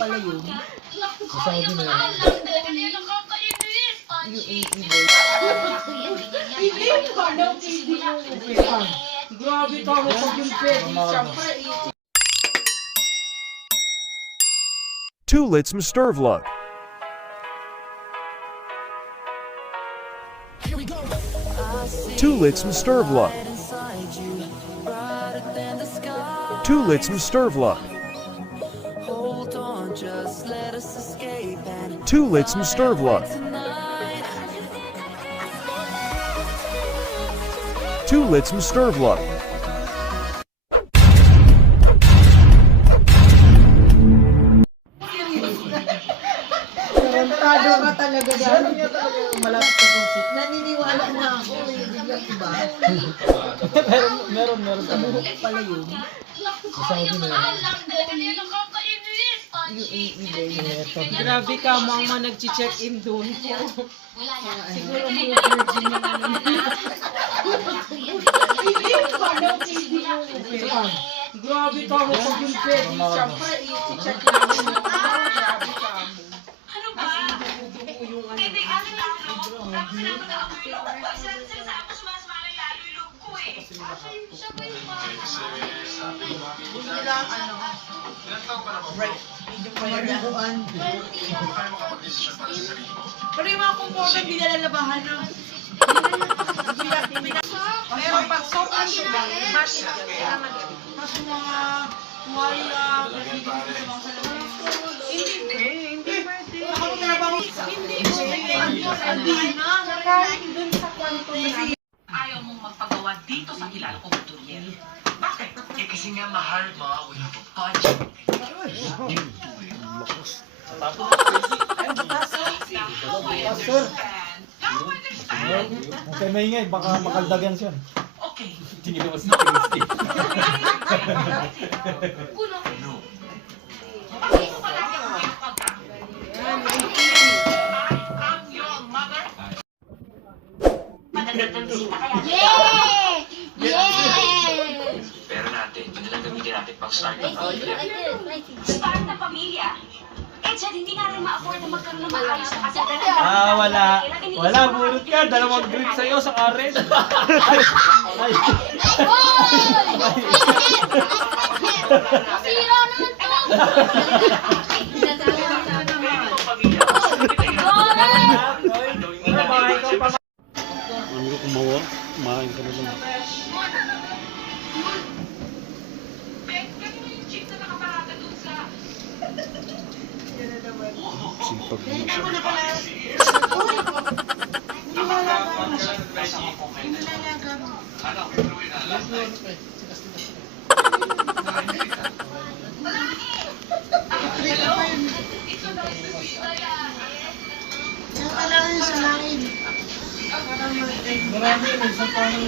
pala yun. Sabi na yan. Grabe ka mo pag yung pwede. Siyempre, Tulits Mstervlog. Tulits Mstervlog. Tulits Mstervlog. Tulits Mstervlog. Tulits Mstervlog. tarantado ka talaga dyan. Malapit sa gusit. Naniniwala na ako. Biglang iba. Meron Sa buhok pala yun. Sabi na yan. Grabe ka, mama nag-check-in doon. Siguro mga virgin yung ano. Grabe ka mo pag yung pwede. Siyempre, i-check namin. Grabe ka mo. Ano ba? Bebe, ano na ano? Tapos na ako na ako. Pag sumasama lang lalo yung loob ko eh. Siya ba yung Hindi lang ano. Right. Medyo palagaan. Pero yung mga component hindi na lalabahan na. Pero pag sobrang sugar, mati na kailangan yun. Tapos mga wala, hindi pwede. Ako trabaho hindi na. Kahit dun sa kwanto na. Ayaw mong magpagawa dito sa kilala kong Turiel. Bakit? Eh kasi nga mahal mo, wala pa budget. Pastor. Okay, maingay. Baka makaldagan siya. Okay. Tingin naman si Christy. Puno. No. Bakit ko palagi ang iyong kontra? I'm your mother. Magandang bisita kaya. Pero natin, ito lang gamitin natin pang start ng pamilya. Start ng pamilya? Eh, Chad, hindi nga rin ma-afford na magkaroon ng maayos na kasalanan. Wala. Wala, bunot ka. Dalawang grade sa'yo sa Karen. Ay. Sira naman to! Mami ko kumawa. Kumain ka na lang. Sipag mo. Kailangan sa langit. Marami, may isang pang